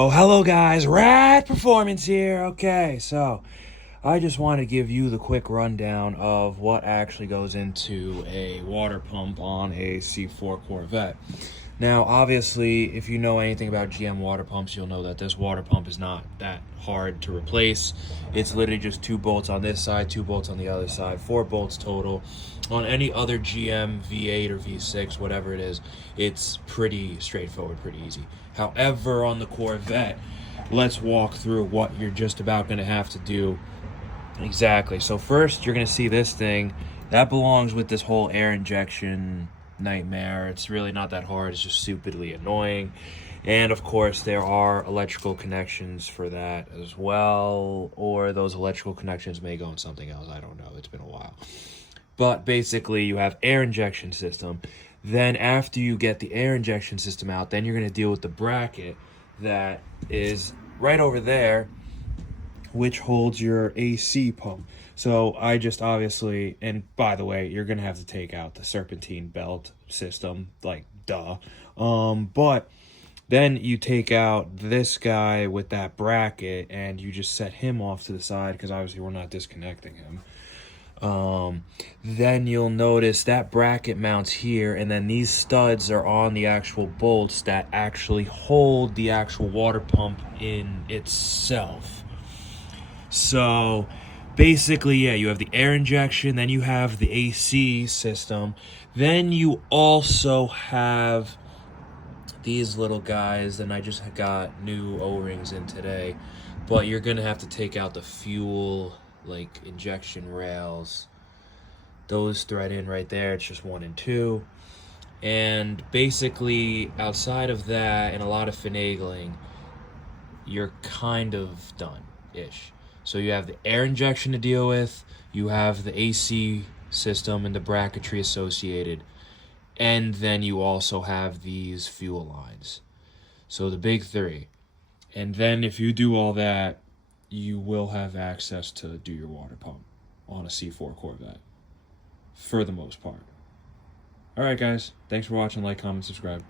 Oh, hello guys, Rad Performance here. Okay, so I just want to give you the quick rundown of what actually goes into a water pump on a C4 Corvette. Now, obviously, if you know anything about GM water pumps, you'll know that this water pump is not that hard to replace. It's literally just 2 bolts on this side, 2 bolts on the other side, 4 bolts total. On any other GM V8 or V6, whatever it is, it's pretty straightforward, pretty easy. However, on the Corvette, let's walk through what you're just about going to have to do. Exactly. So first, you're going to see this thing. That belongs with this whole air injection nightmare. It's really not that hard. It's just stupidly annoying. And of course, there are electrical connections for that as well. Or those electrical connections may go in something else. I don't know. It's been a while. But basically, you have air injection system. Then after you get the air injection system out, then you're going to deal with the bracket that is right over there, which holds your AC pump. So I just obviously, and by the way, you're going to have to take out the serpentine belt system, like duh. But then you take out this guy with that bracket and you just set him off to the side because obviously we're not disconnecting him. Then you'll notice that bracket mounts here, and then these studs are on the actual bolts that actually hold the actual water pump in itself. So basically, yeah, you have the air injection, then you have the AC system, then you also have these little guys, and I just got new O-rings in today, but you're gonna have to take out the fuel like injection rails. Those thread in right there. It's just 1 and 2, and basically outside of that and a lot of finagling, you're kind of done ish. So you have the air injection to deal with, you have the AC system and the bracketry associated, and then you also have these fuel lines. So the big 3. And then if you do all that, you will have access to do your water pump on a C4 Corvette, for the most part. Alright guys, thanks for watching, like, comment, subscribe.